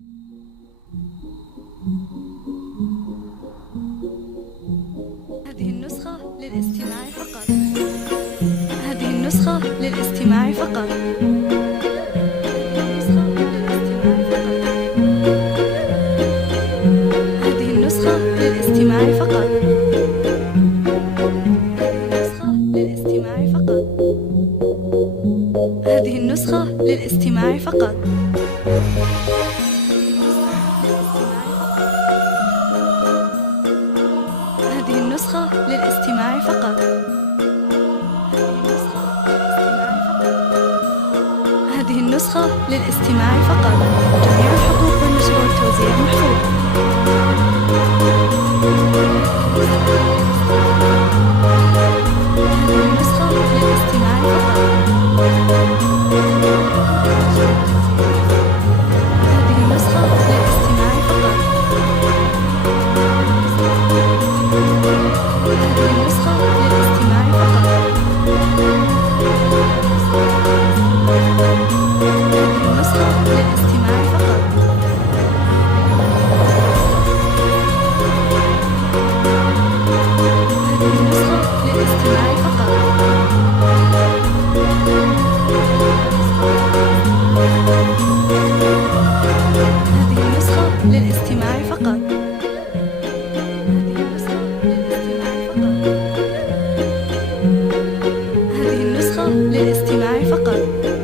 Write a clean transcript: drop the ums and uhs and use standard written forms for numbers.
هذه النسخة للاستماع فقط. هذه النسخة للاستماع فقط. هذه النسخة للاستماع فقط. هذه النسخة للاستماع فقط. هذه النسخة للاستماع فقط. هذه النسخة للاستماع فقط. جميع الحقوق والنشر والتوزيع محفوظ. هذه النسخة للاستماع فقط. هذه النسخة للاستماع فقط. هذه النسخة للاستماع فقط. هذه النسخة للاستماع فقط. هذه النسخة للاستماع فقط. هذه النسخة للاستماع فقط. هذه النسخة للاستماع فقط.